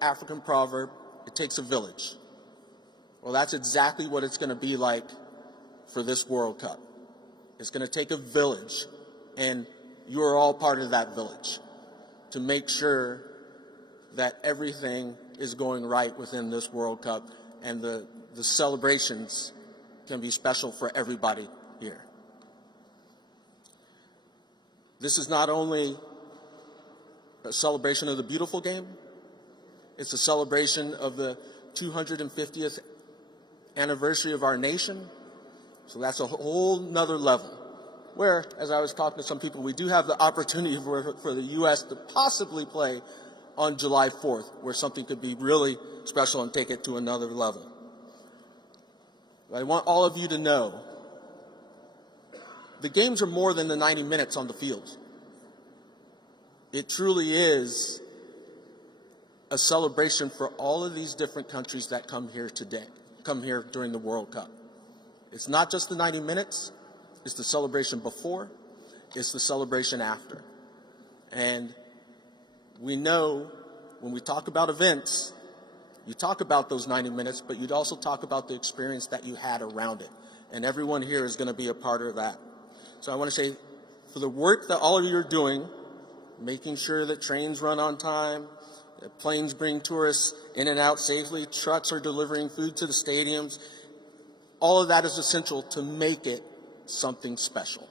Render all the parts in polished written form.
African proverb, it takes a village. Well, that's exactly what it's going to be like for this World Cup. It's going to take a village, and you're all part of that village to make sure that everything is going right within this World Cup and the celebrations can be special for everybody here. This is not only a celebration of the beautiful game, it's a celebration of the 250th anniversary of our nation. So that's a whole nother level where, as I was talking to some people, we do have the opportunity for the U.S. to possibly play on July 4th, where something could be really special and take it to another level. But I want all of you to know the games are more than the 90 minutes on the field. It truly is a celebration for all of these different countries that come here during the World Cup. It's not just the 90 minutes, it's the celebration before, it's the celebration after. And we know when we talk about events, you talk about those 90 minutes, but you'd also talk about the experience that you had around it. And everyone here is going to be a part of that. So I want to say, for the work that all of you are doing, making sure that trains run on time, that planes bring tourists in and out safely, trucks are delivering food to the stadiums, all of that is essential to make it something special,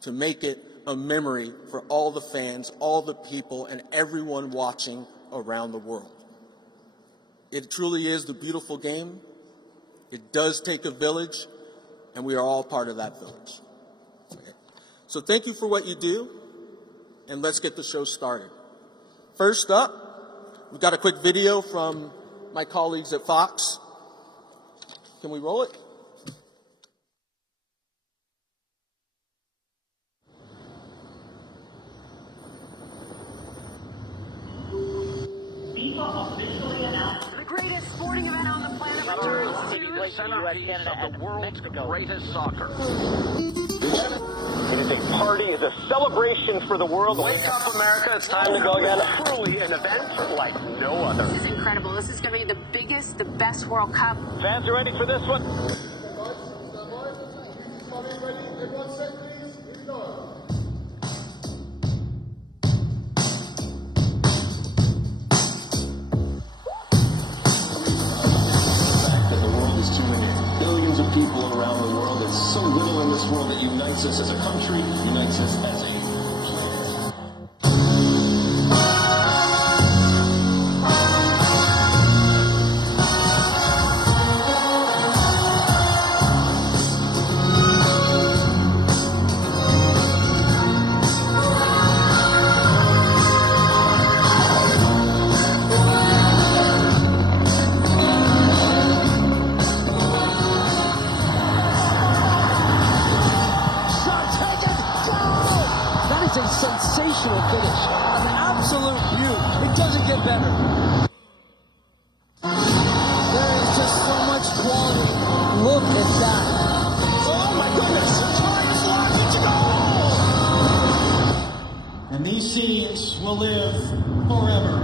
to make it a memory for all the fans, all the people, and everyone watching around the world. It truly is the beautiful game. It does take a village, and we are all part of that village. Okay. So thank you for what you do, and let's get the show started. First up, we've got a quick video from my colleagues at Fox. Can we roll it? FIFA officially announced the greatest sporting event on the planet returns to the centerpiece of the world's greatest soccer. It is a party, it's a celebration for the world. Wake up, America, it's time to go again. Truly an event like no other. This is incredible. This is going to be the biggest, the best World Cup. Fans are ready for this one? People around the world. It's so little in this world that unites us as a country, unites us as a sensational finish. An absolute beaut. It doesn't get better. There is just so much quality. Look at that. Oh my goodness. And these scenes will live forever.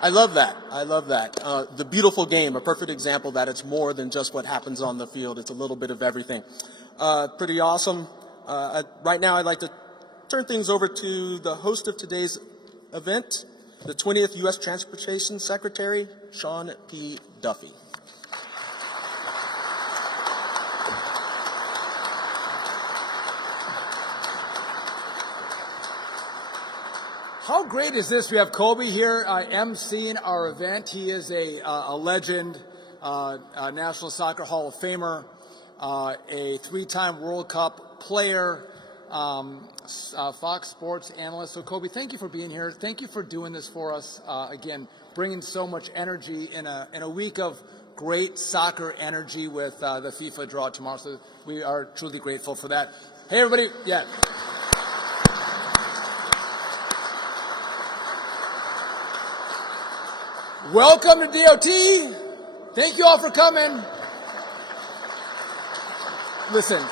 I love that. I love that. The beautiful game, a perfect example that it's more than just what happens on the field. It's a little bit of everything. Pretty awesome. Right now, I'd like to turn things over to the host of today's event, the 20th U.S. Transportation Secretary, Sean P. Duffy. How great is this? We have Kobe here emceeing our event. He is a legend, a National Soccer Hall of Famer, a three-time World Cup player, Fox Sports analyst. So Kobe, thank you for being here. Thank you for doing this for us. Again, bringing so much energy in a week of great soccer energy with the FIFA draw tomorrow. So we are truly grateful for that. Hey, everybody. Yeah. Welcome to DOT. Thank you all for coming. Listen,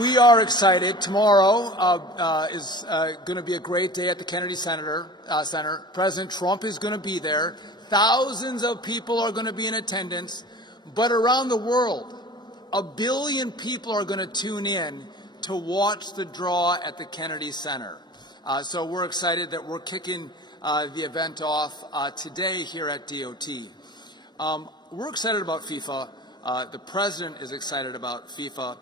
we are excited. Tomorrow is going to be a great day at the Kennedy Center. President Trump is going to be there. Thousands of people are going to be in attendance. But around the world, 1 billion people are going to tune in to watch the draw at the Kennedy Center. So we're excited that we're kicking the event off today here at DOT. We're excited about FIFA. The president is excited about FIFA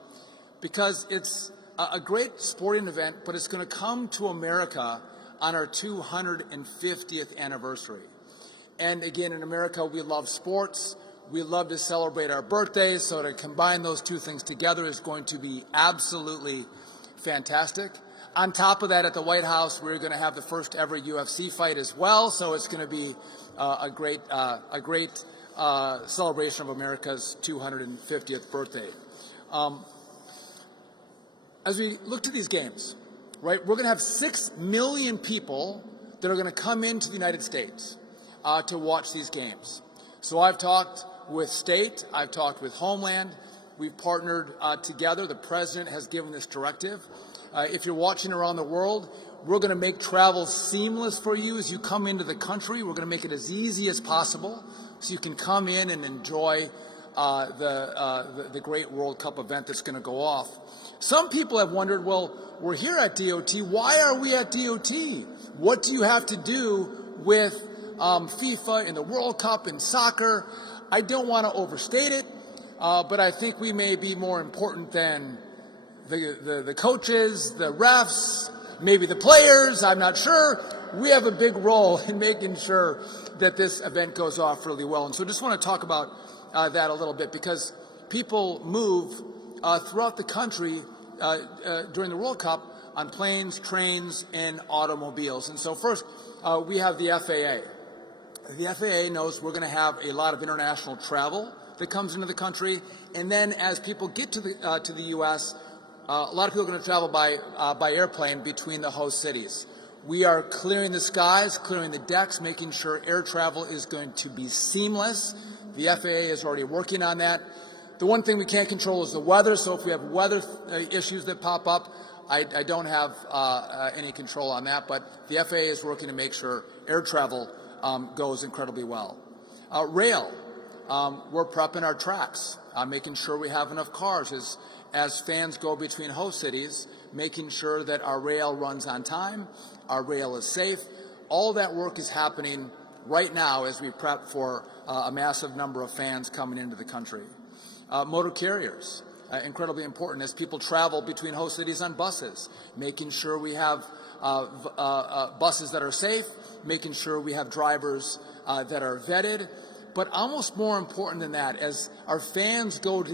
because it's a great sporting event, but it's going to come to America on our 250th anniversary. And again, in America, we love sports. We love to celebrate our birthdays. So to combine those two things together is going to be absolutely fantastic. On top of that, at the White House, we're going to have the first ever UFC fight as well. So it's going to be a great celebration of America's 250th birthday. As we look to these games, right, we're going to have 6 million people that are going to come into the United States to watch these games. So I've talked with State, I've talked with Homeland, we've partnered together. The president has given this directive. If you're watching around the world, we're going to make travel seamless for you as you come into the country. We're going to make it as easy as possible so you can come in and enjoy the great World Cup event that's going to go off. Some people have wondered, well, we're here at DOT. Why are we at DOT? What do you have to do with FIFA and the World Cup and soccer? I don't want to overstate it, but I think we may be more important than the coaches, the refs, maybe the players. I'm not sure. We have a big role in making sure that this event goes off really well. And so I just want to talk about that a little bit because people move throughout the country during the World Cup on planes, trains, and automobiles. And so first, we have the FAA. The FAA knows we're going to have a lot of international travel that comes into the country. And then as people get to the U.S., a lot of people are going to travel by airplane between the host cities. We are clearing the skies, clearing the decks, making sure air travel is going to be seamless. The FAA is already working on that. The one thing we can't control is the weather, so if we have weather issues that pop up, I don't have any control on that, but the FAA is working to make sure air travel goes incredibly well. Rail, we're prepping our tracks, making sure we have enough cars as fans go between host cities, making sure that our rail runs on time, our rail is safe. All that work is happening right now as we prep for a massive number of fans coming into the country. Motor carriers, incredibly important as people travel between host cities on buses, making sure we have buses that are safe, making sure we have drivers that are vetted. But almost more important than that, as our fans go to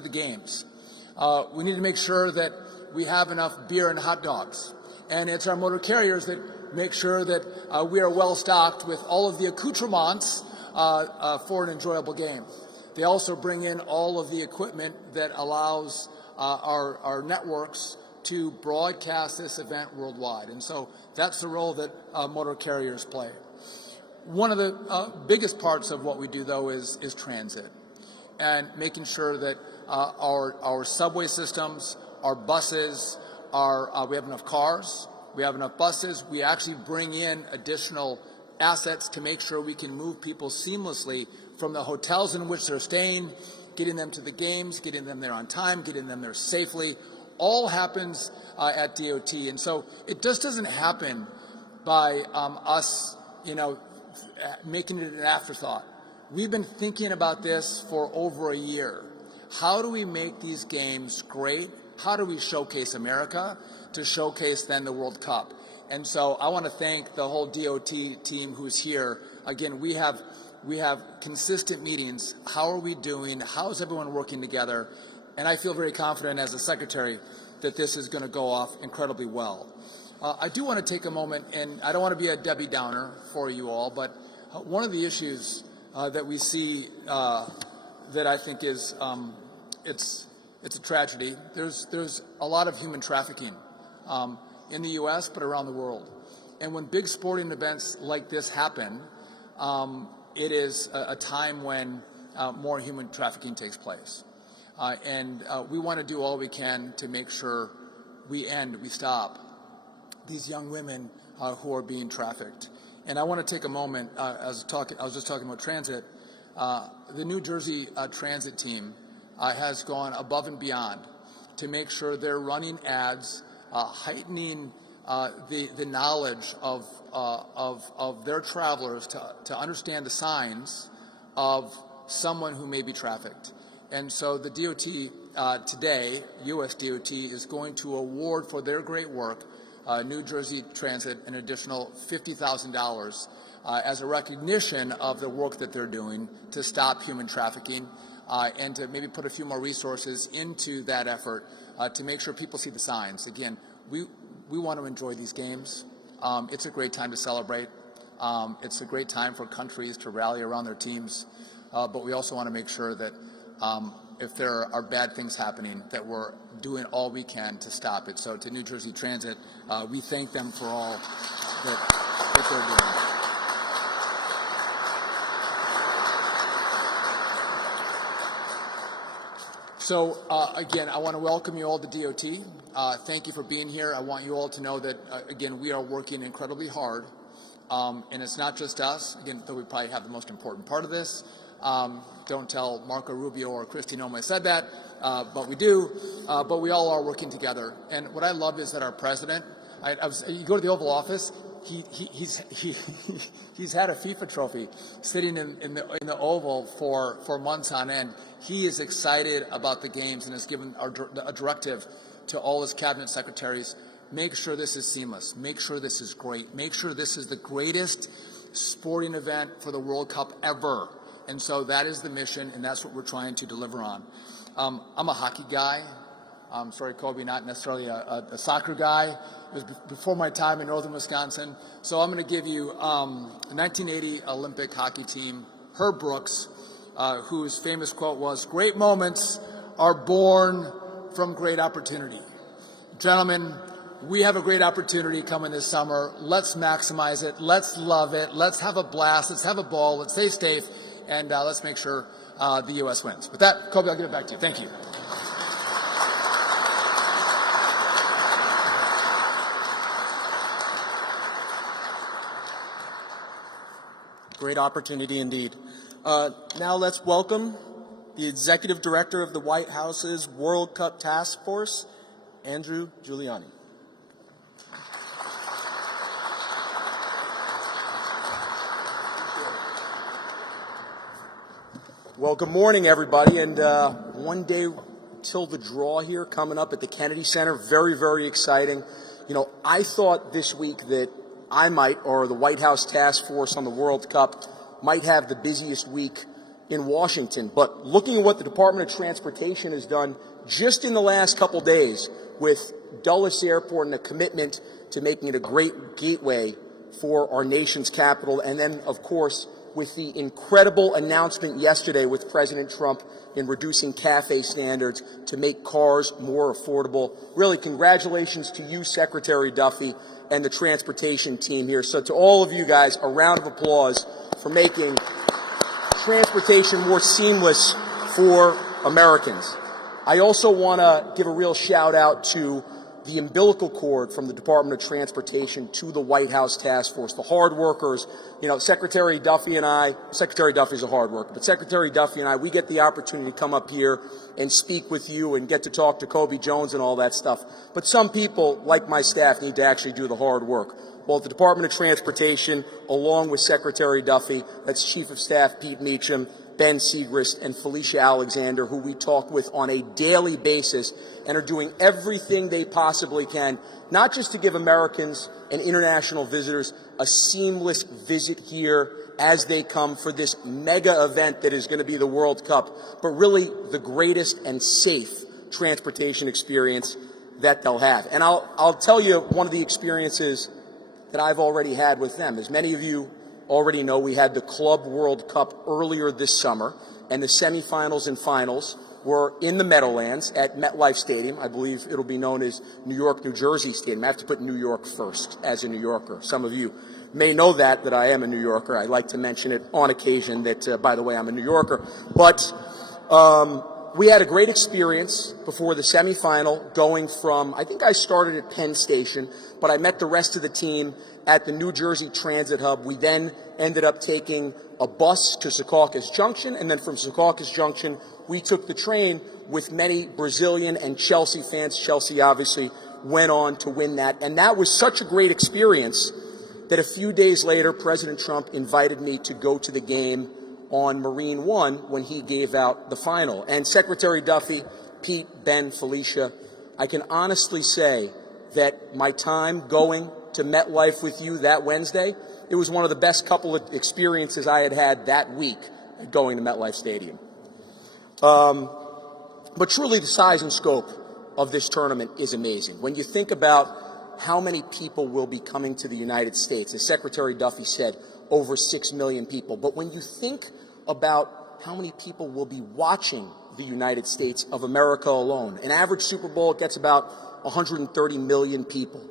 the games, we need to make sure that we have enough beer and hot dogs. And it's our motor carriers that make sure that we are well stocked with all of the accoutrements for an enjoyable game. They also bring in all of the equipment that allows our networks to broadcast this event worldwide. And so that's the role that motor carriers play. One of the biggest parts of what we do, though, is transit and making sure that our subway systems, our buses, we have enough cars, we have enough buses. We actually bring in additional assets to make sure we can move people seamlessly from the hotels in which they're staying, getting them to the games, getting them there on time, getting them there safely. All happens at DOT. And so it just doesn't happen by us, making it an afterthought. We've been thinking about this for over a year. How do we make these games great? How do we showcase America to showcase then the World Cup? And so I want to thank the whole DOT team who's here. Again, we have consistent meetings. How are we doing? How is everyone working together? And I feel very confident as a secretary that this is going to go off incredibly well. I do want to take a moment, and I don't want to be a Debbie Downer for you all, but one of the issues that we see that I think is it's a tragedy. There's a lot of human trafficking in the U.S., but around the world. And when big sporting events like this happen, it is a time when more human trafficking takes place. And we want to do all we can to make sure we stop these young women who are being trafficked. And I want to take a moment, I was just talking about transit. The New Jersey transit team has gone above and beyond to make sure they're running ads, heightening the knowledge of their travelers to understand the signs of someone who may be trafficked. And so the DOT today, U.S. DOT, is going to award for their great work New Jersey Transit an additional $50,000 as a recognition of the work that they're doing to stop human trafficking and to maybe put a few more resources into that effort to make sure people see the signs. Again, we want to enjoy these games. It's a great time to celebrate. It's a great time for countries to rally around their teams. But we also want to make sure that if there are bad things happening, that we're doing all we can to stop it. So to New Jersey Transit, we thank them for all that they're doing. So again, I want to welcome you all to DOT. Thank you for being here. I want you all to know that, again, we are working incredibly hard. And it's not just us, again, though we probably have the most important part of this. Don't tell Marco Rubio or Kristi Noem I said that, but we do. But we all are working together. And what I love is that our president, you go to the Oval Office, he's had a FIFA trophy sitting in the Oval for months on end. He is excited about the games and has given a directive to all his cabinet secretaries. Make sure this is seamless. Make sure this is great. Make sure this is the greatest sporting event for the World Cup ever. And so that is the mission, and that's what we're trying to deliver on. I'm a hockey guy. I'm sorry, Kobe, not necessarily a soccer guy. It was before my time in northern Wisconsin. So I'm going to give you a 1980 Olympic hockey team, Herb Brooks, whose famous quote was, "Great moments are born from great opportunity." Gentlemen, we have a great opportunity coming this summer. Let's maximize it. Let's love it. Let's have a blast. Let's have a ball. Let's stay safe. And let's make sure the U.S. wins. With that, Kobe, I'll give it back to you. Thank you. Great opportunity indeed. Now let's welcome the Executive Director of the White House's World Cup Task Force, Andrew Giuliani. Well, good morning, everybody, and one day till the draw here coming up at the Kennedy Center. Very, very exciting. You know, I thought this week that I might, or the White House Task Force on the World Cup, might have the busiest week in Washington. But looking at what the Department of Transportation has done just in the last couple days with Dulles Airport and a commitment to making it a great gateway for our nation's capital, and then, of course, with the incredible announcement yesterday with President Trump in reducing CAFE standards to make cars more affordable. Really, congratulations to you, Secretary Duffy, and the transportation team here. So to all of you guys, a round of applause for making transportation more seamless for Americans. I also want to give a real shout out to the umbilical cord from the Department of Transportation to the White House Task Force, the hard workers. You know, Secretary Duffy's a hard worker, but Secretary Duffy and I, we get the opportunity to come up here and speak with you and get to talk to Kobe Jones and all that stuff. But some people, like my staff, need to actually do the hard work. Well, at the Department of Transportation, along with Secretary Duffy, that's Chief of Staff Pete Meacham, Ben Segrist, and Felicia Alexander, who we talk with on a daily basis and are doing everything they possibly can, not just to give Americans and international visitors a seamless visit here as they come for this mega event that is going to be the World Cup, but really the greatest and safe transportation experience that they'll have. And I'll tell you one of the experiences that I've already had with them. As many of you already know, we had the Club World Cup earlier this summer, and the semifinals and finals were in the Meadowlands at MetLife Stadium. I believe it'll be known as New York, New Jersey Stadium. I have to put New York first as a New Yorker. Some of you may know that I am a New Yorker. I like to mention it on occasion that, by the way, I'm a New Yorker. But we had a great experience before the semifinal, going from, I think I started at Penn Station, but I met the rest of the team at the New Jersey Transit Hub. We then ended up taking a bus to Secaucus Junction, and then from Secaucus Junction, we took the train with many Brazilian and Chelsea fans. Chelsea obviously went on to win that, and that was such a great experience that a few days later, President Trump invited me to go to the game on Marine One when he gave out the final. And Secretary Duffy, Pete, Ben, Felicia, I can honestly say that my time going to MetLife with you that Wednesday, it was one of the best couple of experiences I had had that week going to MetLife Stadium. But truly the size and scope of this tournament is amazing. When you think about how many people will be coming to the United States, as Secretary Duffy said, over 6 million people. But when you think about how many people will be watching the United States of America alone, an average Super Bowl gets about 130 million people.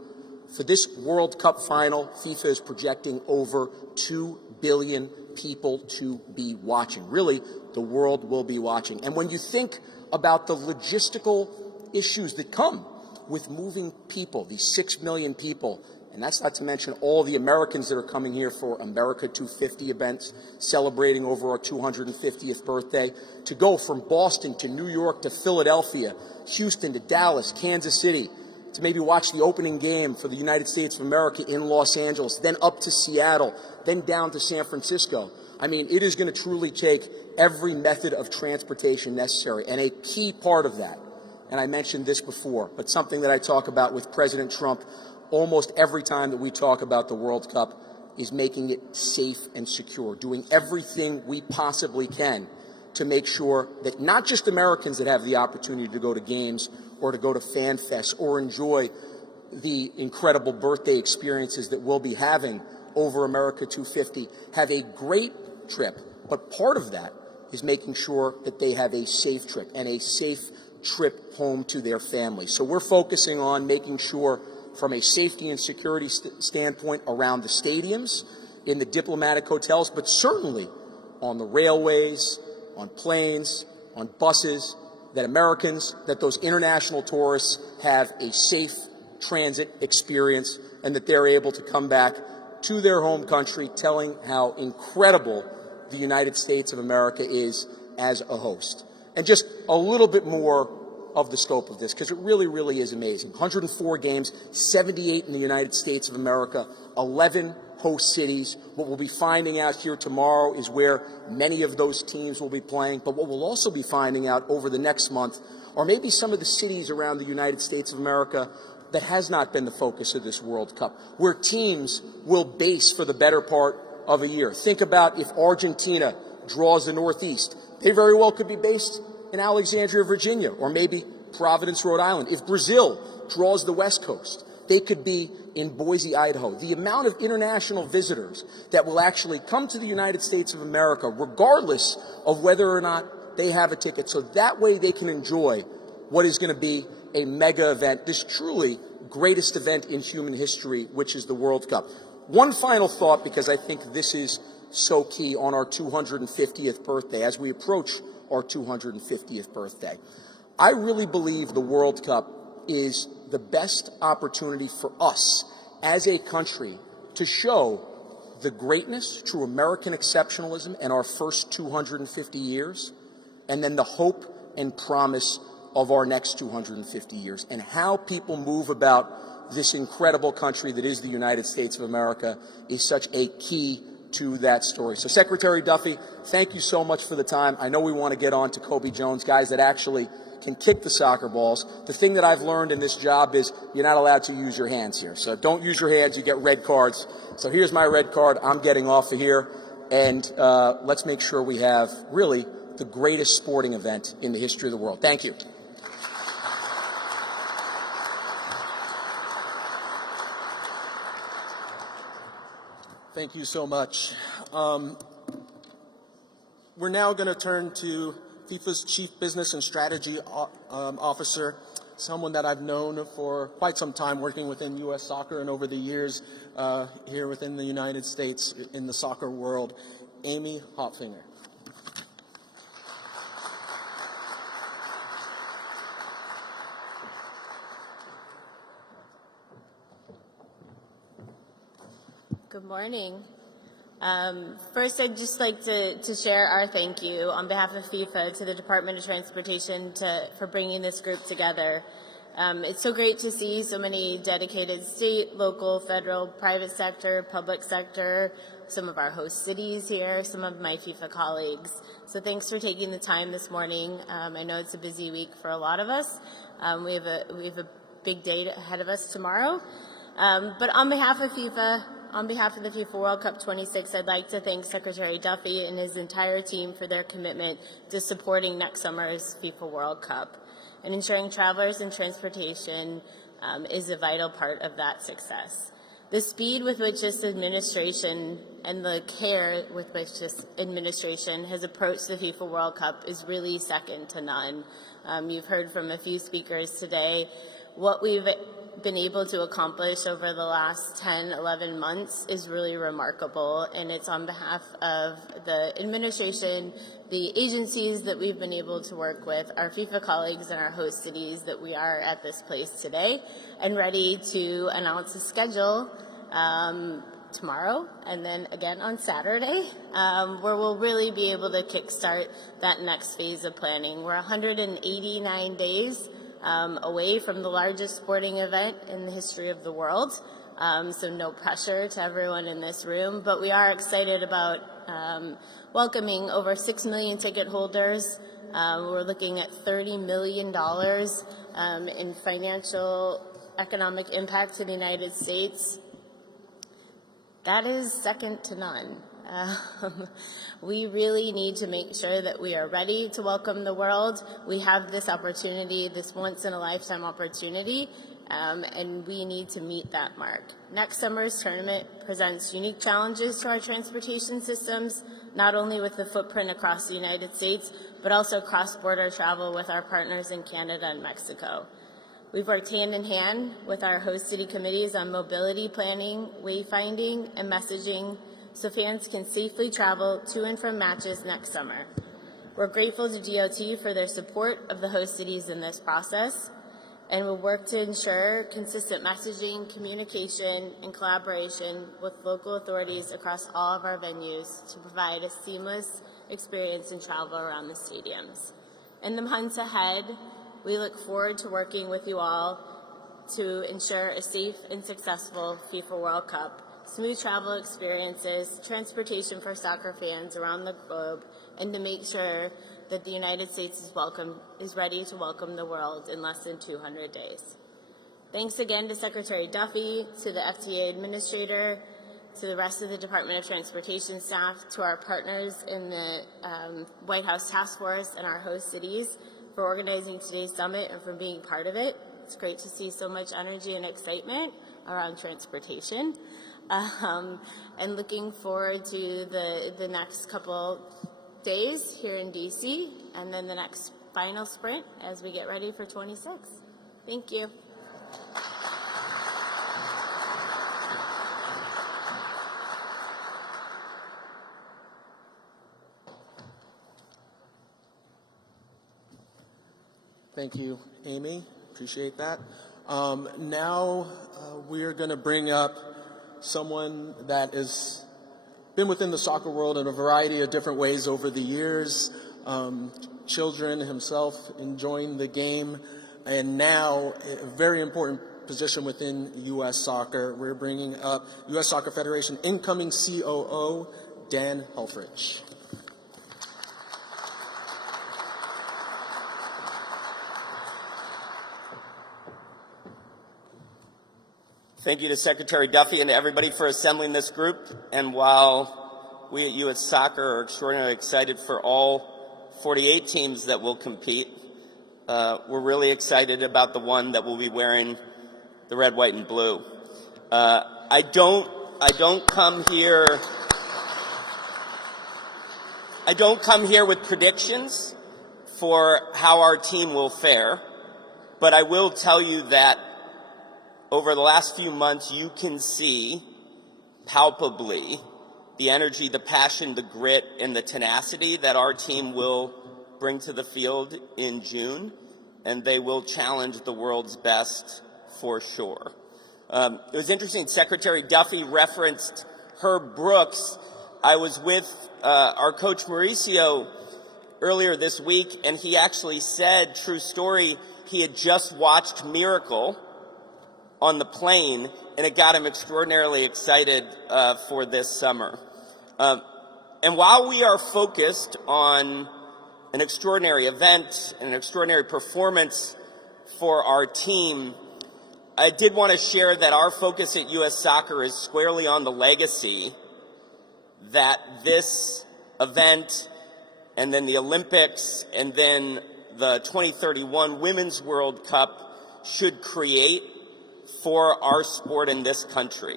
For this World Cup final, FIFA is projecting over 2 billion people to be watching. Really, the world will be watching. And when you think about the logistical issues that come with moving people, these 6 million people, and that's not to mention all the Americans that are coming here for America 250 events, celebrating over our 250th birthday, to go from Boston to New York to Philadelphia, Houston to Dallas, Kansas City, to maybe watch the opening game for the United States of America in Los Angeles, then up to Seattle, then down to San Francisco. I mean, it is going to truly take every method of transportation necessary, and a key part of that, and I mentioned this before, but something that I talk about with President Trump almost every time that we talk about the World Cup, is making it safe and secure, doing everything we possibly can to make sure that not just Americans that have the opportunity to go to games or to go to fan fests or enjoy the incredible birthday experiences that we'll be having over America 250 have a great trip, but part of that is making sure that they have a safe trip and a safe trip home to their family. So we're focusing on making sure from a safety and security standpoint around the stadiums, in the diplomatic hotels, but certainly on the railways, on planes, on buses, that Americans, that those international tourists have a safe transit experience and that they're able to come back to their home country telling how incredible the United States of America is as a host. And just a little bit more of the scope of this, because it really, really is amazing. 104 games, 78 in the United States of America, 11 host cities. What we'll be finding out here tomorrow is where many of those teams will be playing, but what we'll also be finding out over the next month are maybe some of the cities around the United States of America that has not been the focus of this World Cup, where teams will base for the better part of a year. Think about if Argentina draws the Northeast. They very well could be based in Alexandria, Virginia, or maybe Providence, Rhode Island. If Brazil draws the West Coast, they could be in Boise, Idaho. The amount of international visitors that will actually come to the United States of America, regardless of whether or not they have a ticket, so that way they can enjoy what is going to be a mega event, this truly greatest event in human history, which is the World Cup. One final thought, because I think this is so key on our 250th birthday, as we approach our 250th birthday. I really believe the World Cup is the best opportunity for us as a country to show the greatness, true American exceptionalism in our first 250 years, and then the hope and promise of our next 250 years, and how people move about this incredible country that is the United States of America is such a key to that story. So Secretary Duffy, thank you so much for the time. I know we want to get on to Kobe Jones, guys that actually can kick the soccer balls. The thing that I've learned in this job is you're not allowed to use your hands here. So don't use your hands, you get red cards. So here's my red card. I'm getting off of here. And let's make sure we have really the greatest sporting event in the history of the world. Thank you. Thank you so much. We're now going to turn to FIFA's Chief Business and Strategy Officer, someone that I've known for quite some time working within U.S. soccer and over the years here within the United States in the soccer world, Amy Hopfinger. Good morning. First, I'd just like to share our thank you on behalf of FIFA to the Department of Transportation for bringing this group together. It's so great to see so many dedicated state, local, federal, private sector, public sector, some of our host cities here, some of my FIFA colleagues. So thanks for taking the time this morning. I know it's a busy week for a lot of us. We have a big day ahead of us tomorrow. But on behalf of FIFA, on behalf of the FIFA World Cup 26, I'd like to thank Secretary Duffy and his entire team for their commitment to supporting next summer's FIFA World Cup. And ensuring travelers and transportation is a vital part of that success. The speed with which this administration and the care with which this administration has approached the FIFA World Cup is really second to none. You've heard from a few speakers today. What we've been able to accomplish over the last 10, 11 months is really remarkable, and it's on behalf of the administration, the agencies that we've been able to work with, our FIFA colleagues and our host cities that we are at this place today and ready to announce a schedule tomorrow and then again on Saturday, where we'll really be able to kickstart that next phase of planning. We're 189 days away from the largest sporting event in the history of the world, so no pressure to everyone in this room, but we are excited about welcoming over 6 million ticket holders. We're looking at $30 million in financial economic impact to the United States. That is second to none. We really need to make sure that we are ready to welcome the world. We have this opportunity, this once-in-a-lifetime opportunity, and we need to meet that mark. Next summer's tournament presents unique challenges to our transportation systems, not only with the footprint across the United States, but also cross-border travel with our partners in Canada and Mexico. We've worked hand in hand with our host city committees on mobility planning, wayfinding, and messaging so fans can safely travel to and from matches next summer. We're grateful to DOT for their support of the host cities in this process, and we'll work to ensure consistent messaging, communication, and collaboration with local authorities across all of our venues to provide a seamless experience and travel around the stadiums. In the months ahead, we look forward to working with you all to ensure a safe and successful FIFA World Cup, smooth travel experiences, transportation for soccer fans around the globe, and to make sure that the United States is ready to welcome the world in less than 200 days. Thanks again to Secretary Duffy, to the FTA Administrator, to the rest of the Department of Transportation staff, to our partners in the White House Task Force and our host cities for organizing today's summit and for being part of it. It's great to see so much energy and excitement around transportation. And looking forward to the next couple days here in DC, and then the next final sprint as we get ready for 26. Thank you. Thank you, Amy. Appreciate that. Now we are going to bring up someone that has been within the soccer world in a variety of different ways over the years. Children himself enjoying the game, and now a very important position within U.S. Soccer. We're bringing up U.S. Soccer Federation incoming COO, Dan Helfrich. Thank you to Secretary Duffy and to everybody for assembling this group. And while we at U.S. Soccer are extraordinarily excited for all 48 teams that will compete, we're really excited about the one that will be wearing the red, white, and blue. I don't come here with predictions for how our team will fare, but I will tell you that over the last few months, you can see palpably the energy, the passion, the grit, and the tenacity that our team will bring to the field in June, and they will challenge the world's best for sure. It was interesting, Secretary Duffy referenced Herb Brooks. I was with our coach Mauricio earlier this week, and he actually said, true story, he had just watched Miracle on the plane, and it got him extraordinarily excited for this summer. And while we are focused on an extraordinary event and an extraordinary performance for our team, I did want to share that our focus at U.S. Soccer is squarely on the legacy that this event and then the Olympics and then the 2031 Women's World Cup should create for our sport in this country.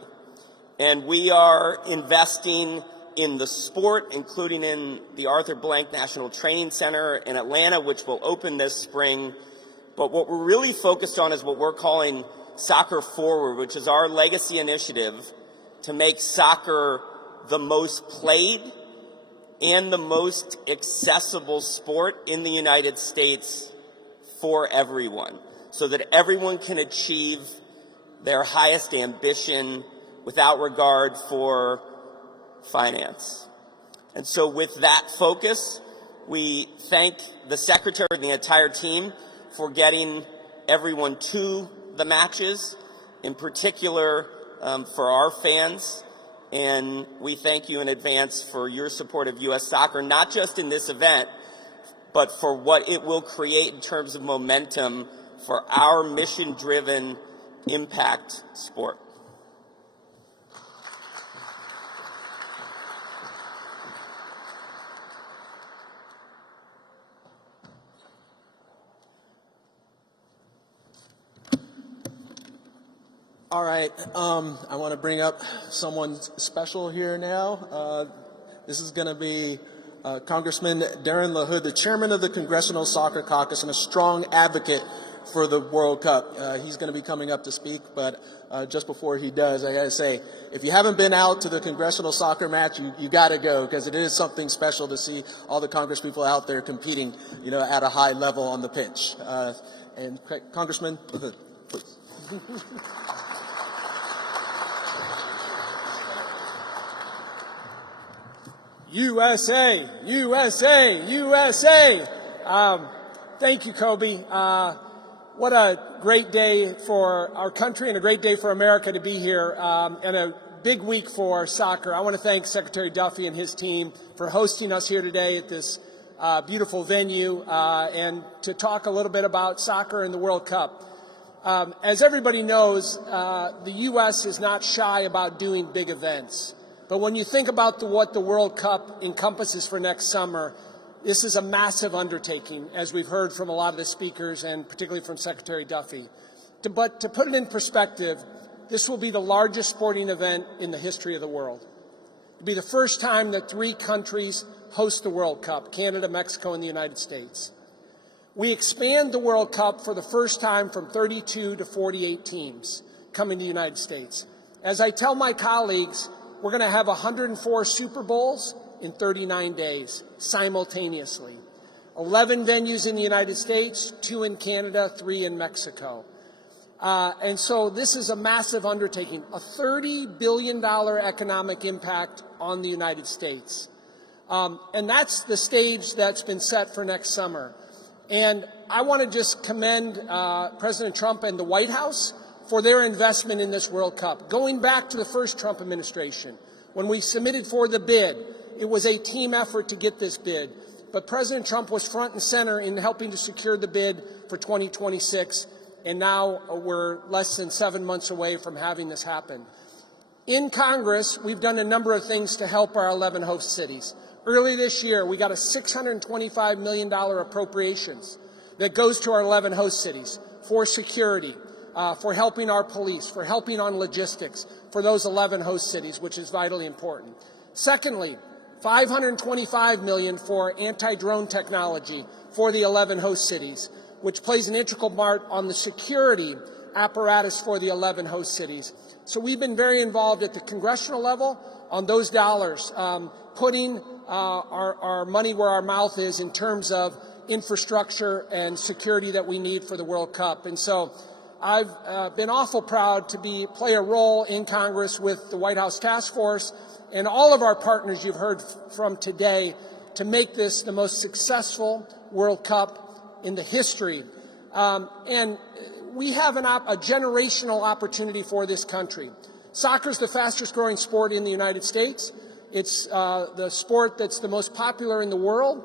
And we are investing in the sport, including in the Arthur Blank National Training Center in Atlanta, which will open this spring. But what we're really focused on is what we're calling Soccer Forward, which is our legacy initiative to make soccer the most played and the most accessible sport in the United States for everyone, so that everyone can achieve their highest ambition without regard for finance. And so with that focus, we thank the Secretary and the entire team for getting everyone to the matches, in particular for our fans. And we thank you in advance for your support of U.S. Soccer, not just in this event, but for what it will create in terms of momentum for our mission-driven impact sport. All right, I want to bring up someone special here now. This is going to be Congressman Darren LaHood, the chairman of the Congressional Soccer Caucus and a strong advocate for the World Cup. He's going to be coming up to speak, but just before he does, I got to say, if you haven't been out to the Congressional Soccer match, you got to go, because it is something special to see all the Congress people out there competing, at a high level on the pitch. And Congressman LaHood, please. USA, USA, USA. Thank you, Kobe. What a great day for our country and a great day for America to be here, and a big week for soccer. I want to thank Secretary Duffy and his team for hosting us here today at this beautiful venue, and to talk a little bit about soccer and the World Cup. As everybody knows, the U.S. is not shy about doing big events. But when you think about what the World Cup encompasses for next summer, this is a massive undertaking, as we've heard from a lot of the speakers and particularly from Secretary Duffy. But to put it in perspective, this will be the largest sporting event in the history of the world. It'll be the first time that 3 countries host the World Cup: Canada, Mexico, and the United States. We expand the World Cup for the first time from 32 to 48 teams coming to the United States. As I tell my colleagues, we're going to have 104 Super Bowls in 39 days, simultaneously. 11 venues in the United States, 2 in Canada, 3 in Mexico. And so this is a massive undertaking, a $30 billion economic impact on the United States. And that's the stage that's been set for next summer. And I want to just commend President Trump and the White House for their investment in this World Cup. Going back to the first Trump administration, when we submitted for the bid, it was a team effort to get this bid. But President Trump was front and center in helping to secure the bid for 2026, and now we're less than 7 months away from having this happen. In Congress, we've done a number of things to help our 11 host cities. Early this year, we got a $625 million appropriations that goes to our 11 host cities for security, for helping our police, for helping on logistics for those 11 host cities, which is vitally important. Secondly, $525 million for anti-drone technology for the 11 host cities, which plays an integral part on the security apparatus for the 11 host cities. So we've been very involved at the congressional level on those dollars, putting our money where our mouth is in terms of infrastructure and security that we need for the World Cup. And so I've been awful proud to play a role in Congress with the White House Task Force and all of our partners you've heard from today to make this the most successful World Cup in the history. And we have a generational opportunity for this country. Soccer is the fastest growing sport in the United States. It's the sport that's the most popular in the world.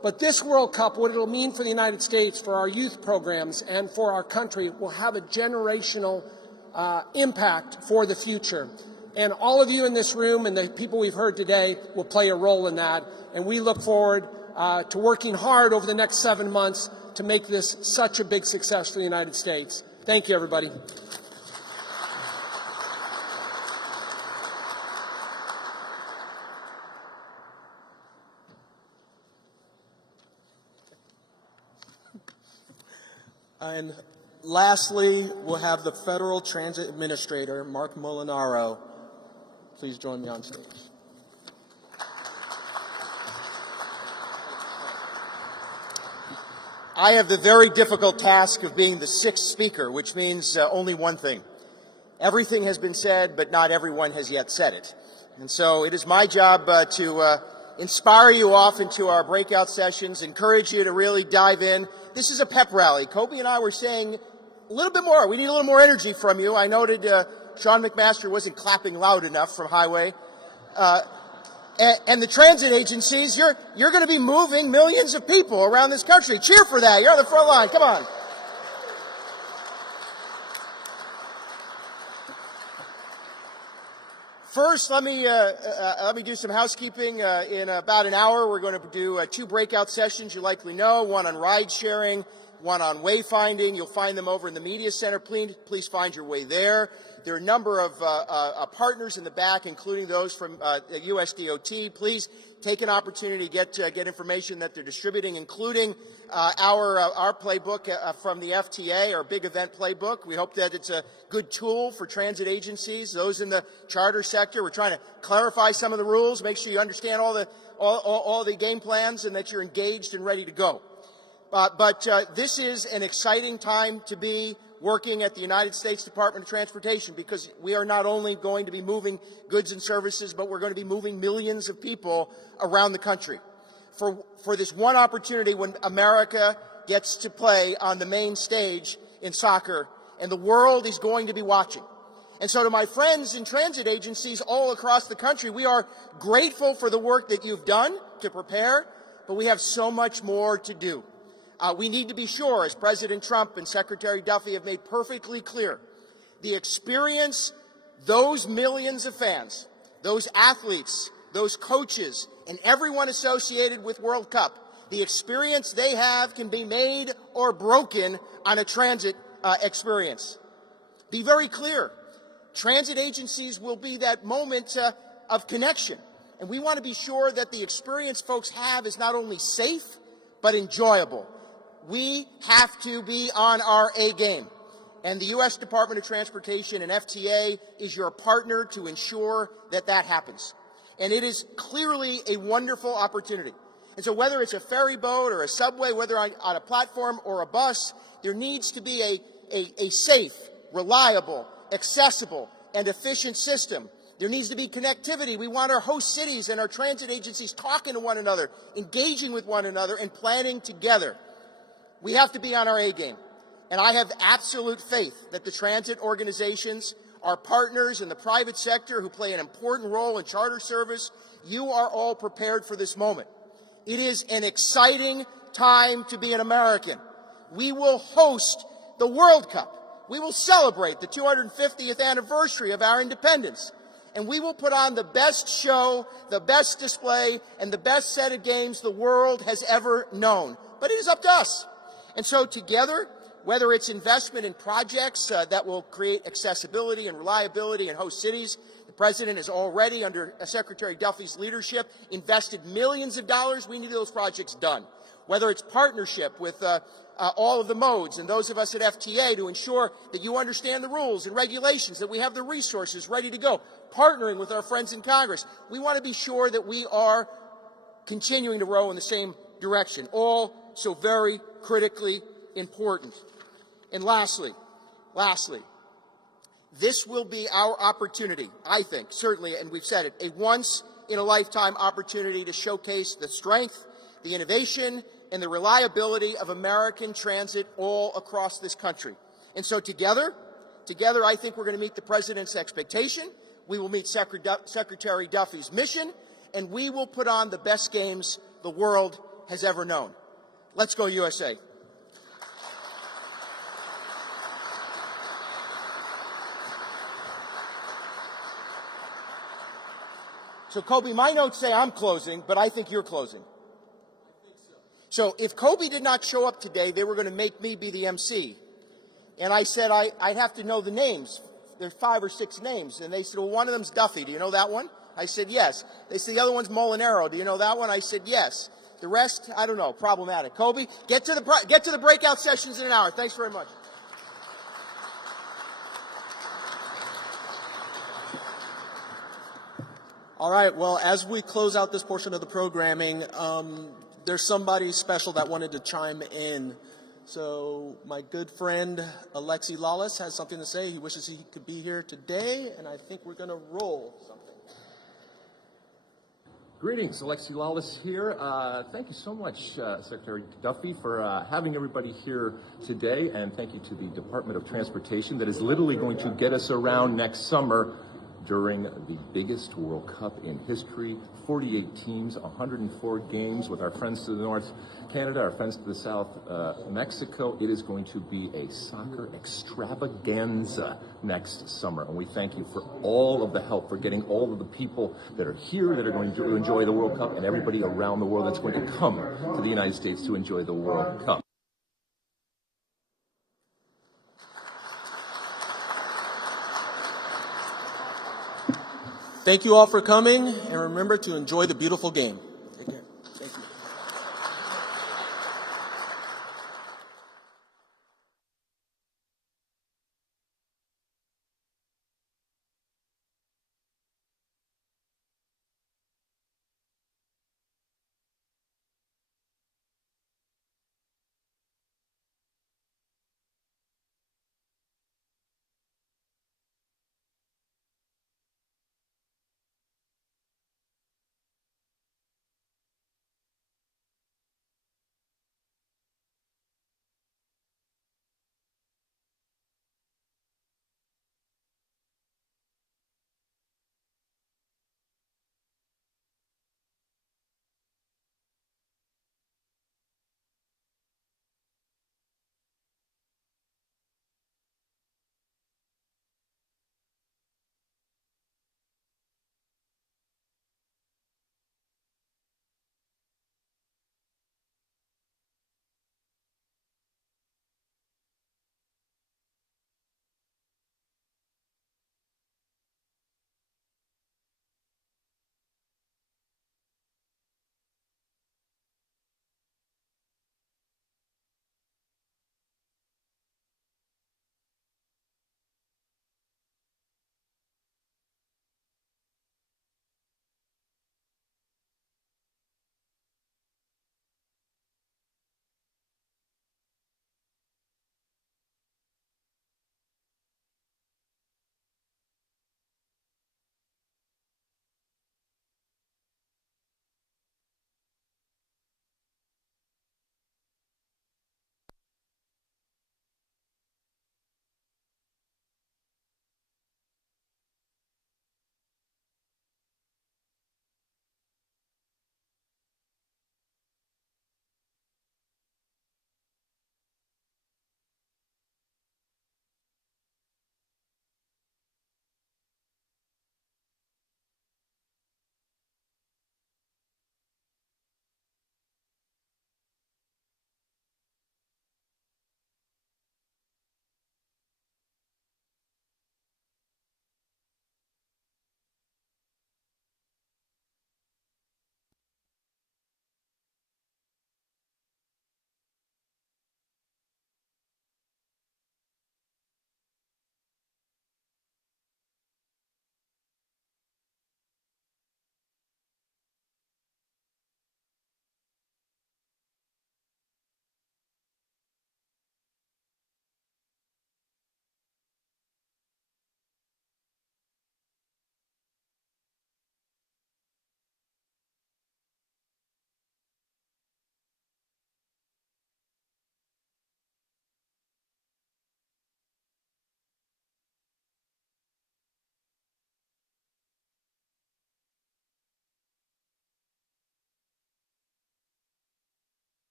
But this World Cup, what it'll mean for the United States, for our youth programs, and for our country, will have a generational impact for the future. And all of you in this room and the people we've heard today will play a role in that. And we look forward to working hard over the next 7 months to make this such a big success for the United States. Thank you, everybody. And lastly, we'll have the Federal Transit Administrator, Mark Molinaro. Please join me on stage. I have the very difficult task of being the sixth speaker, which means only one thing. Everything has been said, but not everyone has yet said it. And so it is my job to inspire you off into our breakout sessions, encourage you to really dive in. This is a pep rally. Kobe and I were saying a little bit more. We need a little more energy from you. I noted Sean McMaster wasn't clapping loud enough from Highway. And the transit agencies, you're going to be moving millions of people around this country. Cheer for that. You're on the front line. Come on. First, let me do some housekeeping. In about an hour, we're going to do 2 breakout sessions you likely know, one on ride sharing, one on wayfinding. You'll find them over in the media center. Please find your way there. There are a number of partners in the back, including those from USDOT. Please take an opportunity to get information that they're distributing, including our playbook from the FTA, our big event playbook. We hope that it's a good tool for transit agencies, those in the charter sector. We're trying to clarify some of the rules, make sure you understand all the game plans, and that you're engaged and ready to go. But this is an exciting time to be working at the United States Department of Transportation, because we are not only going to be moving goods and services, but we're going to be moving millions of people around the country. For this one opportunity when America gets to play on the main stage in soccer, and the world is going to be watching. And so to my friends in transit agencies all across the country, we are grateful for the work that you've done to prepare, but we have so much more to do. We need to be sure, as President Trump and Secretary Duffy have made perfectly clear, the experience those millions of fans, those athletes, those coaches, and everyone associated with World Cup, the experience they have can be made or broken on a transit experience. Be very clear. Transit agencies will be that moment of connection. And we want to be sure that the experience folks have is not only safe, but enjoyable. We have to be on our A game. And the U.S. Department of Transportation and FTA is your partner to ensure that that happens. And it is clearly a wonderful opportunity. And so whether it's a ferry boat or a subway, whether on a platform or a bus, there needs to be a safe, reliable, accessible, and efficient system. There needs to be connectivity. We want our host cities and our transit agencies talking to one another, engaging with one another, and planning together. We have to be on our A game. And I have absolute faith that the transit organizations our partners in the private sector who play an important role in charter service, you are all prepared for this moment. It is an exciting time to be an American. We will host the World Cup. We will celebrate the 250th anniversary of our independence. And we will put on the best show, the best display, and the best set of games the world has ever known. But it is up to us. And so together, whether it's investment in projects that will create accessibility and reliability in host cities, the President has already, under Secretary Duffy's leadership, invested millions of dollars. We need those projects done. Whether it's partnership with all of the modes and those of us at FTA to ensure that you understand the rules and regulations, that we have the resources ready to go, partnering with our friends in Congress. We want to be sure that we are continuing to row in the same direction, all so very critically important. And lastly, this will be our opportunity, I think, certainly, and we've said it, a once-in-a-lifetime opportunity to showcase the strength, the innovation, and the reliability of American transit all across this country. And so together, I think we're going to meet the President's expectation, we will meet Secretary Duffy's mission, and we will put on the best games the world has ever known. Let's go USA. So, Kobe, my notes say I'm closing, but I think you're closing. So if Kobe did not show up today, they were going to make me be the MC. And I said I'd have to know the names. There's 5 or 6 names. And they said, well, one of them's Duffy. Do you know that one? I said, yes. They said, the other one's Molinaro. Do you know that one? I said, yes. The rest, I don't know. Problematic. Kobe, get to the breakout sessions in an hour. Thanks very much. All right, well, as we close out this portion of the programming, there's somebody special that wanted to chime in. So my good friend Alexi Lawless has something to say. He wishes he could be here today, and I think we're going to roll something. Greetings, Alexi Lawless here. Thank you so much, Secretary Duffy, for having everybody here today, and thank you to the Department of Transportation that is literally going to get us around next summer during the biggest World Cup in history. 48 teams, 104 games with our friends to the north, Canada, our friends to the south, Mexico. It is going to be a soccer extravaganza next summer. And we thank you for all of the help, for getting all of the people that are here that are going to enjoy the World Cup, and everybody around the world that's going to come to the United States to enjoy the World Cup. Thank you all for coming, and remember to enjoy the beautiful game.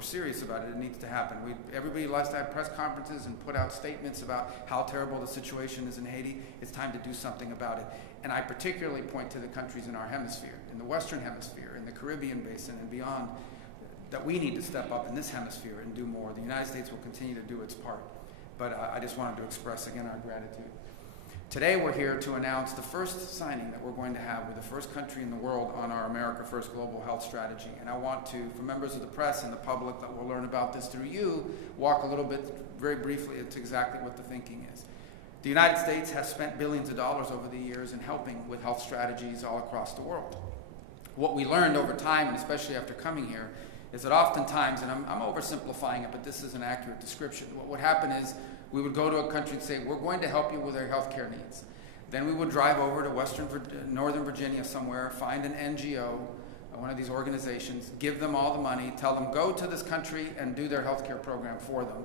we're serious about it. It needs to happen. Everybody likes to have press conferences and put out statements about how terrible the situation is in Haiti. It's time to do something about it. And I particularly point to the countries in our hemisphere, in the Western Hemisphere, in the Caribbean basin and beyond, that we need to step up in this hemisphere and do more. The United States will continue to do its part. But I just wanted to express again our gratitude. Today we're here to announce the first signing that we're going to have with the first country in the world on our America First Global Health Strategy. And I want to, for members of the press and the public that will learn about this through you, walk a little bit, very briefly, into exactly what the thinking is. The United States has spent billions of dollars over the years in helping with health strategies all across the world. What we learned over time, and especially after coming here, is that oftentimes, and I'm oversimplifying it, but this is an accurate description, what would happen is we would go to a country and say, we're going to help you with your health care needs. Then we would drive over to Northern Virginia somewhere, find an NGO, one of these organizations, give them all the money, tell them go to this country and do their health care program for them.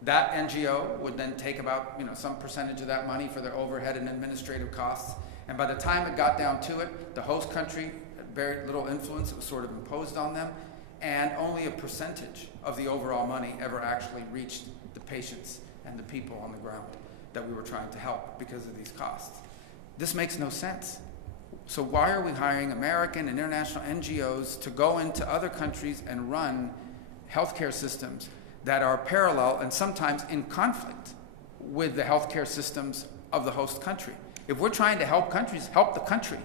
That NGO would then take about some percentage of that money for their overhead and administrative costs. And by the time it got down to it, the host country had very little influence. It was sort of imposed on them. And only a percentage of the overall money ever actually reached the patients and the people on the ground that we were trying to help because of these costs. This makes no sense. So why are we hiring American and international NGOs to go into other countries and run healthcare systems that are parallel and sometimes in conflict with the healthcare systems of the host country? If we're trying to help countries, help the country.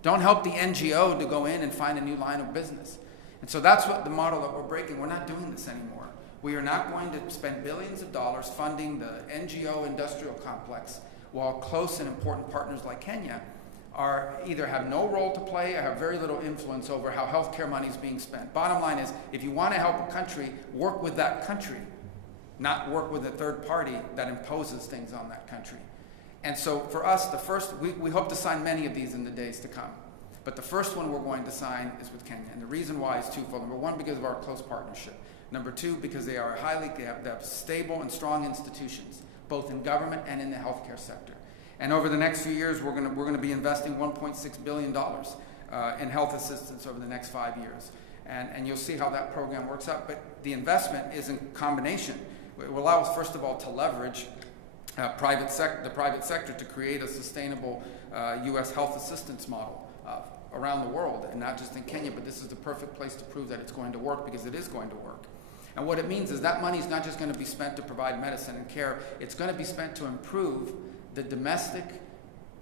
Don't help the NGO to go in and find a new line of business. And so that's what the model that we're breaking. We're not doing this anymore. We are not going to spend billions of dollars funding the NGO industrial complex while close and important partners like Kenya either have no role to play or have very little influence over how healthcare money is being spent. Bottom line is, if you want to help a country, work with that country, not work with a third party that imposes things on that country. And so for us, we hope to sign many of these in the days to come. But the first one we're going to sign is with Kenya. And the reason why is twofold. Number one, because of our close partnership. Number two, because they have stable and strong institutions, both in government and in the healthcare sector. And over the next few years, we're going to be investing $1.6 billion in health assistance over the next 5 years. And you'll see how that program works out. But the investment is in combination. It will allow us, first of all, to leverage the private sector to create a sustainable U.S. health assistance model around the world, and not just in Kenya, but this is the perfect place to prove that it's going to work, because it is going to work. And what it means is that money is not just going to be spent to provide medicine and care, it's going to be spent to improve the domestic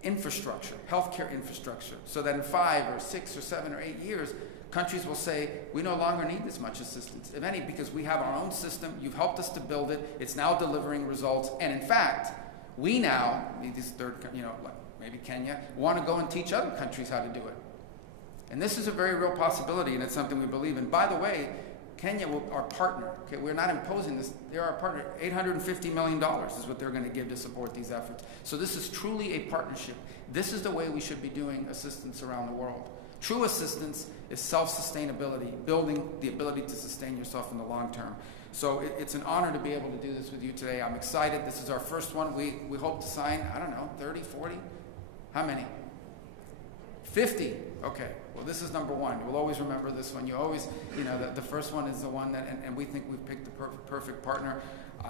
infrastructure, healthcare infrastructure, so that in 5 or 6 or 7 or 8 years, countries will say, we no longer need this much assistance, if any, because we have our own system, you've helped us to build it, it's now delivering results, and in fact, we now, these like maybe Kenya, want to go and teach other countries how to do it. And this is a very real possibility, and it's something we believe in. By the way, Kenya, our partner, okay, we're not imposing this, they're our partner. $850 million is what they're going to give to support these efforts. So this is truly a partnership. This is the way we should be doing assistance around the world. True assistance is self-sustainability, building the ability to sustain yourself in the long term. So it's an honor to be able to do this with you today. I'm excited. This is our first one. We hope to sign, 30, 40? How many? 50. Okay. Well, this is number one. We'll always remember this one. You always, the first one is the one that, and we think we've picked the perfect partner.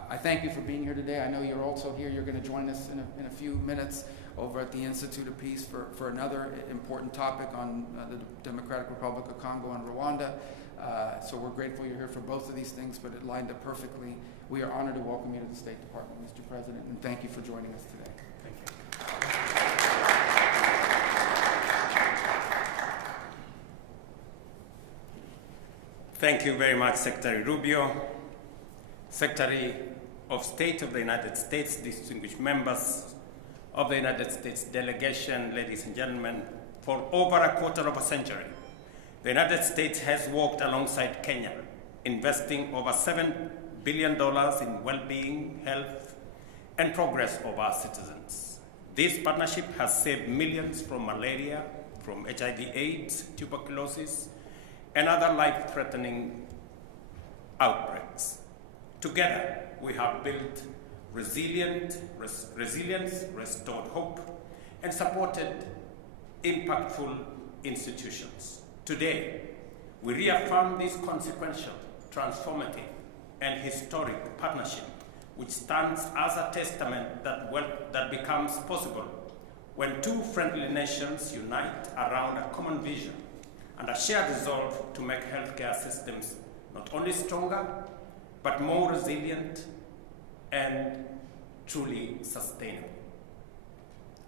I thank you for being here today. I know you're also here. You're going to join us in a few minutes over at the Institute of Peace for another important topic on the Democratic Republic of Congo and Rwanda. So we're grateful you're here for both of these things, but it lined up perfectly. We are honored to welcome you to the State Department, Mr. President, and thank you for joining us today. Thank you. Thank you very much, Secretary Rubio, Secretary of State of the United States, distinguished members of the United States delegation, ladies and gentlemen. For over a quarter of a century, the United States has worked alongside Kenya, investing over $7 billion in well-being, health, and progress of our citizens. This partnership has saved millions from malaria, from HIV/AIDS, tuberculosis, and other life-threatening outbreaks. Together, we have built resilience, restored hope, and supported impactful institutions. Today, we reaffirm this consequential transformative, and historic partnership, which stands as a testament that becomes possible when two friendly nations unite around a common vision and a shared resolve to make healthcare systems not only stronger, but more resilient and truly sustainable.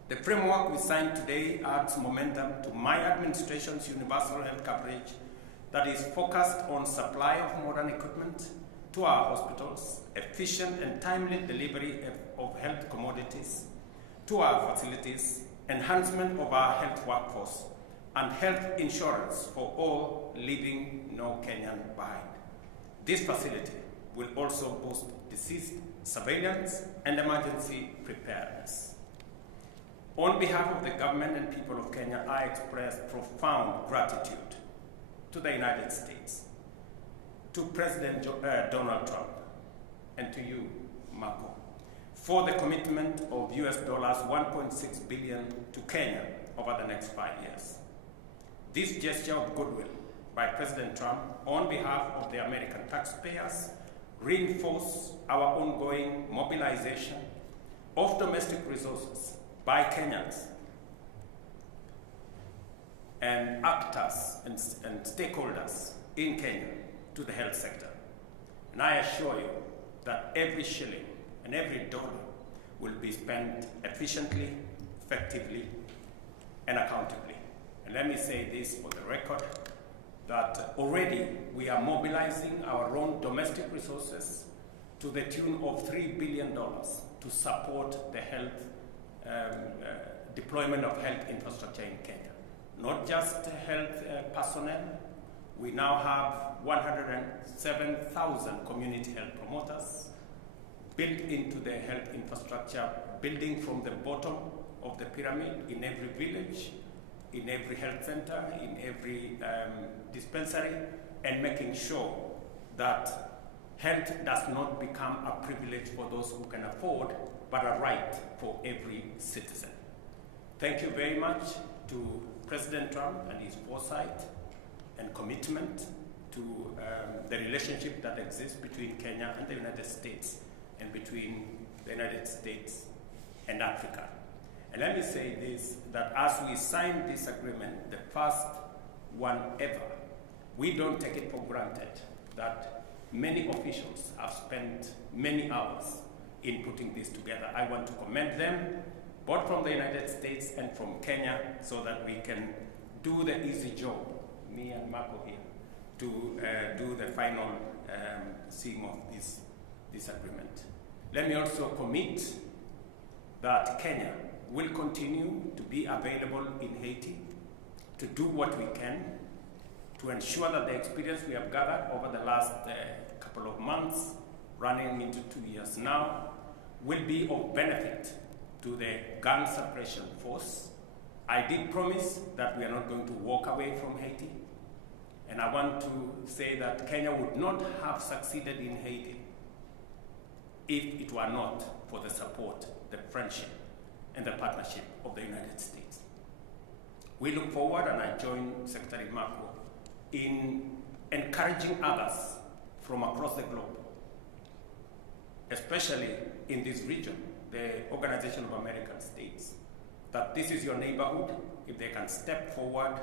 The framework we signed today adds momentum to my administration's universal health coverage that is focused on supply of modern equipment to our hospitals, efficient and timely delivery of health commodities to our facilities, enhancement of our health workforce, and health insurance for all leaving no Kenyan behind. This facility will also boost disease surveillance and emergency preparedness. On behalf of the government and people of Kenya, I express profound gratitude to the United States, to President Donald Trump, and to you, Marco, for the commitment of US dollars 1.6 billion to Kenya over the next 5 years. This gesture of goodwill by President Trump on behalf of the American taxpayers reinforce our ongoing mobilization of domestic resources by Kenyans and actors and stakeholders in Kenya to the health sector. And I assure you that every shilling and every dollar will be spent efficiently, effectively, and accountably. And let me say this for the record, that already we are mobilizing our own domestic resources to the tune of $3 billion to support the health deployment of health infrastructure in Kenya. Not just health personnel, we now have 107,000 community health promoters built into the health infrastructure, building from the bottom of the pyramid in every village, in every health center, in every dispensary, and making sure that health does not become a privilege for those who can afford, but a right for every citizen. Thank you very much to President Trump and his foresight and commitment to the relationship that exists between Kenya and the United States and between the United States and Africa. And let me say this, that as we sign this agreement, the first one ever, we don't take it for granted that many officials have spent many hours in putting this together. I want to commend them, both from the United States and from Kenya, so that we can do the easy job, me and Marco here, to do the final seeing of this agreement. Let me also commit that Kenya will continue to be available in Haiti to do what we can to ensure that the experience we have gathered over the last couple of months, running into 2 years now, will be of benefit to the gun suppression force. I did promise that we are not going to walk away from Haiti, and I want to say that Kenya would not have succeeded in Haiti if it were not for the support, the friendship, and the partnership of the United States. We look forward, and I join Secretary Marco in encouraging others from across the globe, especially in this region, the Organization of American States, that this is your neighborhood. If they can step forward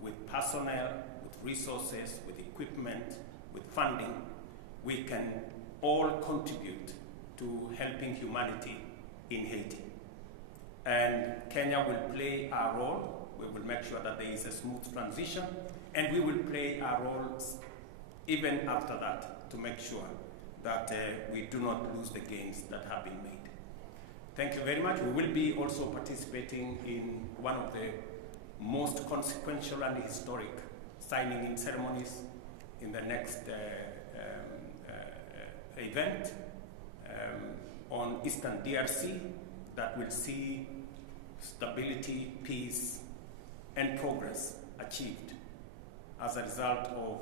with personnel, with resources, with equipment, with funding, we can all contribute to helping humanity in Haiti. And Kenya will play our role. We will make sure that there is a smooth transition, and we will play our roles even after that to make sure that we do not lose the gains that have been made. Thank you very much. We will be also participating in one of the most consequential and historic signing in ceremonies in the next event on Eastern DRC that will see stability, peace, and progress achieved as a result of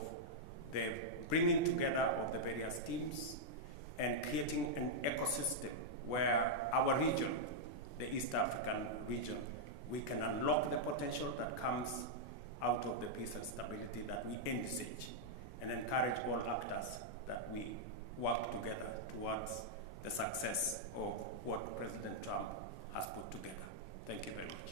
the bringing together of the various teams and creating an ecosystem where our region, the East African region, we can unlock the potential that comes out of the peace and stability that we envisage and encourage all actors that we work together towards the success of what President Trump has put together. Thank you very much.